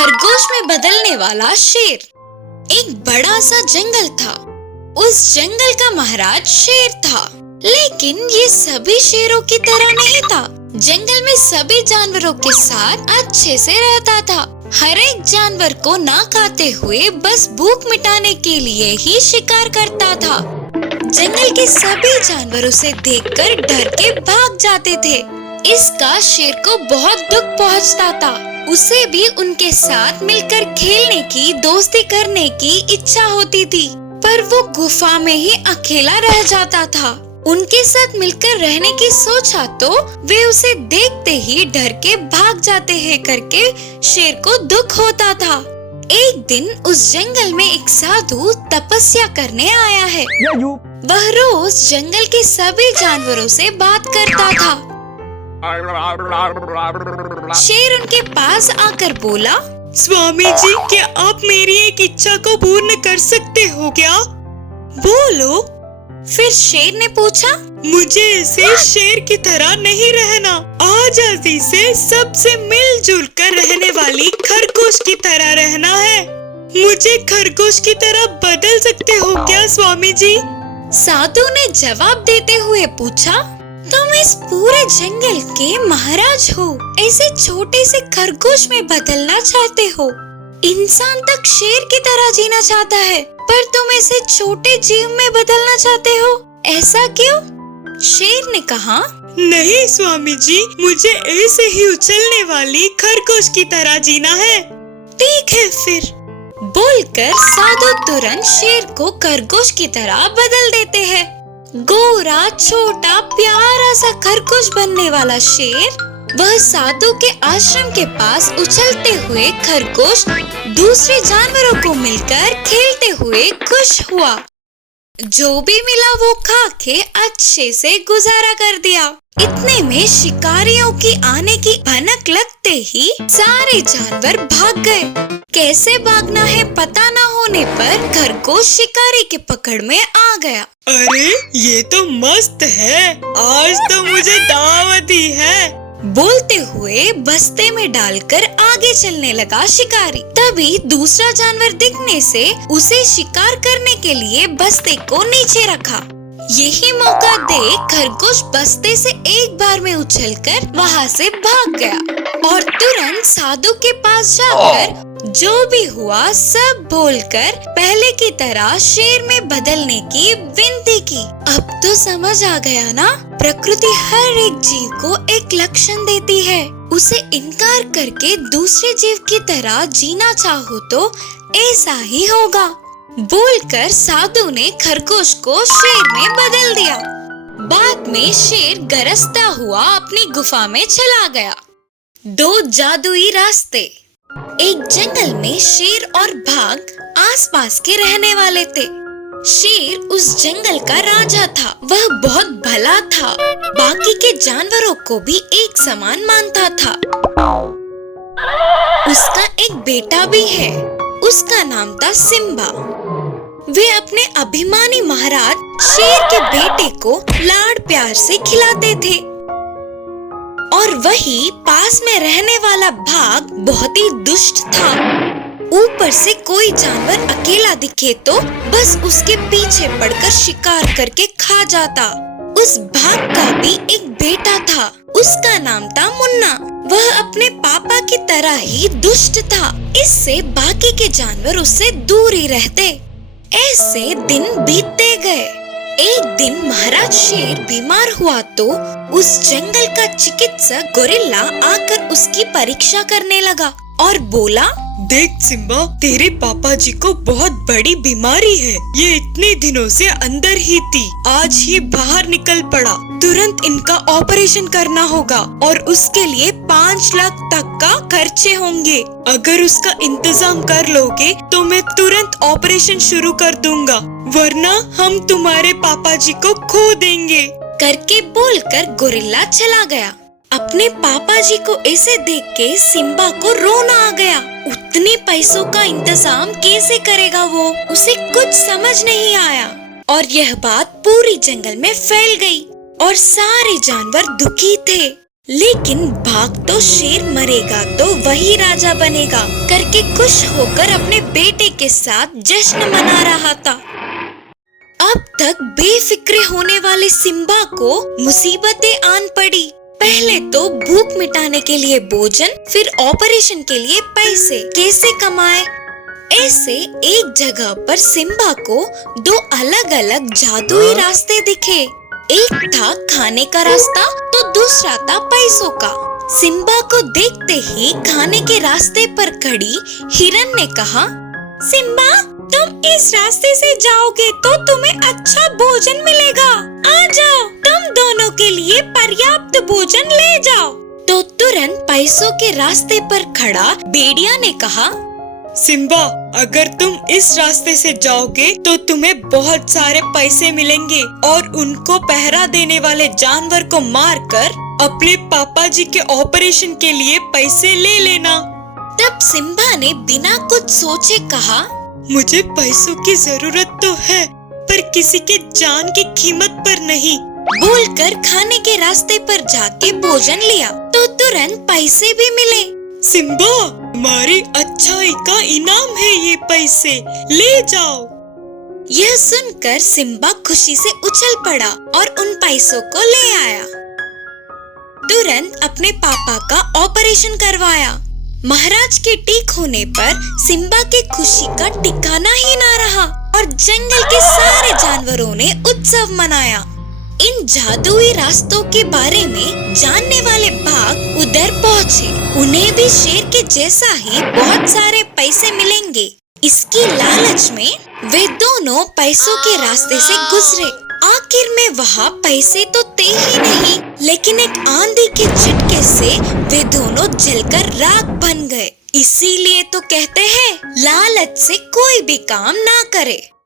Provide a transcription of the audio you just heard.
खरगोश में बदलने वाला शेर। एक बड़ा सा जंगल था। उस जंगल का महाराज शेर था, लेकिन ये सभी शेरों की तरह नहीं था। जंगल में सभी जानवरों के साथ अच्छे से रहता था। हर एक जानवर को ना खाते हुए बस भूख मिटाने के लिए ही शिकार करता था। जंगल के सभी जानवर उसे देखकर डर के भाग जाते थे। इसका शेर को बहुत दुख पहुंचता था। उसे भी उनके साथ मिलकर खेलने की, दोस्ती करने की इच्छा होती थी, पर वो गुफा में ही अकेला रह जाता था। उनके साथ मिलकर रहने की सोचा तो वे उसे देखते ही डर के भाग जाते हैं करके शेर को दुख होता था। एक दिन उस जंगल में एक साधु तपस्या करने आया है। वह रोज जंगल के सभी जानवरों से बात करता था। शेर उनके पास आकर बोला, स्वामी जी, क्या आप मेरी एक इच्छा को पूर्ण कर सकते हो क्या? बोलो। फिर शेर ने पूछा, मुझे ऐसे शेर की तरह नहीं रहना, आजादी से सबसे मिलजुल कर रहने वाली खरगोश की तरह रहना है। मुझे खरगोश की तरह बदल सकते हो क्या स्वामी जी? साधु ने जवाब देते हुए पूछा, तुम इस पूरे जंगल के महाराज हो, ऐसे छोटे से खरगोश में बदलना चाहते हो? इंसान तक शेर की तरह जीना चाहता है, पर तुम ऐसे छोटे जीव में बदलना चाहते हो, ऐसा क्यों? शेर ने कहा, नहीं स्वामी जी, मुझे ऐसे ही उछलने वाली खरगोश की तरह जीना है। ठीक है फिर। बोलकर साधु तुरंत शेर को खरगोश की तरह बदल देते हैं। गोरा, छोटा, प्यारा सा खरगोश बनने वाला शेर वह साधु के आश्रम के पास उछलते हुए खरगोश दूसरे जानवरों को मिलकर खेलते हुए खुश हुआ। जो भी मिला वो खा के अच्छे से गुजारा कर दिया। इतने में शिकारियों की आने की भनक लगते ही सारे जानवर भाग गए। कैसे भागना है पता न होने पर खरगोश शिकारी के पकड़ में आ गया। अरे ये तो मस्त है, आज तो मुझे दावत ही है। बोलते हुए बस्ते में डालकर आगे चलने लगा शिकारी। तभी दूसरा जानवर दिखने से उसे शिकार करने के लिए बस्ते को नीचे रखा। यही मौका देख खरगोश बस्ते से एक बार में उछलकर वहाँ से भाग गया और तुरंत साधु के पास जाकर जो भी हुआ सब बोलकर पहले की तरह शेर में बदलने की विनती की। अब तो समझ आ गया ना, प्रकृति हर एक जीव को एक लक्षण देती है। उसे इनकार करके दूसरे जीव की तरह जीना चाहो तो ऐसा ही होगा। बोलकर साधु ने खरगोश को शेर में बदल दिया। बाद में शेर गरजता हुआ अपनी गुफा में चला गया। दो जादुई रास्ते। एक जंगल में शेर और बाघ आसपास के रहने वाले थे। शेर उस जंगल का राजा था। वह बहुत भला था, बाकी के जानवरों को भी एक समान मानता था। उसका एक बेटा भी है, उसका नाम था सिम्बा। वे अपने अभिमानी महाराज शेर के बेटे को लाड़ प्यार से खिलाते थे। और वही पास में रहने वाला बाघ बहुत ही दुष्ट था। ऊपर से कोई जानवर अकेला दिखे तो बस उसके पीछे पड़कर शिकार करके खा जाता। उस बाघ का भी एक बेटा था, उसका नाम था मुन्ना। वह अपने पापा की तरह ही दुष्ट था, इससे बाकी के जानवर उससे दूर ही रहते। ऐसे दिन बीतते गए। एक दिन महाराज शेर बीमार हुआ तो उस जंगल का चिकित्सक गोरिल्ला आकर उसकी परीक्षा करने लगा और बोला, देख सिम्बा, तेरे पापा जी को बहुत बड़ी बीमारी है। ये इतने दिनों से अंदर ही थी, आज ही बाहर निकल पड़ा। तुरंत इनका ऑपरेशन करना होगा और उसके लिए 5 लाख तक का खर्चे होंगे। अगर उसका इंतजाम कर लोगे तो मैं तुरंत ऑपरेशन शुरू कर दूंगा, वरना हम तुम्हारे पापा जी को खो देंगे। करके बोलकर गोरिल्ला चला गया। अपने पापा जी को ऐसे देख के सिम्बा को रोना आ गया। उतने पैसों का इंतजाम कैसे करेगा वो, उसे कुछ समझ नहीं आया। और यह बात पूरी जंगल में फैल गई और सारे जानवर दुखी थे। लेकिन भाग तो शेर मरेगा तो वही राजा बनेगा करके खुश होकर अपने बेटे के साथ जश्न मना रहा था। अब तक बेफिक्रे होने वाले सिम्बा को मुसीबतें आन पड़ी। पहले तो भूख मिटाने के लिए भोजन, फिर ऑपरेशन के लिए पैसे कैसे कमाए। ऐसे एक जगह पर सिम्बा को दो अलग अलग जादुई रास्ते दिखे। एक था खाने का रास्ता तो दूसरा था पैसों का। सिम्बा को देखते ही खाने के रास्ते पर खड़ी हिरन ने कहा, सिम्बा तुम इस रास्ते से जाओगे तो तुम्हें अच्छा भोजन मिलेगा। आ जाओ, तुम दोनों के लिए पर्याप्त भोजन ले जाओ। तो तुरंत पैसों के रास्ते पर खड़ा भेड़िया ने कहा, सिम्बा अगर तुम इस रास्ते से जाओगे तो तुम्हें बहुत सारे पैसे मिलेंगे और उनको पहरा देने वाले जानवर को मारकर अपने पापा जी के ऑपरेशन के लिए पैसे ले लेना। तब सिम्बा ने बिना कुछ सोचे कहा, मुझे पैसों की जरूरत तो है पर किसी के जान की कीमत पर नहीं। बोलकर खाने के रास्ते पर जाके भोजन लिया तो तुरंत पैसे भी मिले। सिम्बा हमारी अच्छाई का इनाम है ये पैसे, ले जाओ। यह सुनकर सिम्बा खुशी से उछल पड़ा और उन पैसों को ले आया। तुरंत अपने पापा का ऑपरेशन करवाया। महाराज के ठीक होने पर सिम्बा की खुशी का ठिकाना ही ना रहा और जंगल के सारे जानवरों ने उत्सव मनाया। इन जादुई रास्तों के बारे में जानने वाले बाघ उधर पहुँचे। उन्हें भी शेर के जैसा ही बहुत सारे पैसे मिलेंगे। इसकी लालच में वे दोनों पैसों के रास्ते से गुजरे। आखिर में वहाँ पैसे तो थे ही नहीं, लेकिन एक आंधी के झटके से वे दोनों जलकर राख बन गए। इसीलिए तो कहते हैं लालच से कोई भी काम ना करे।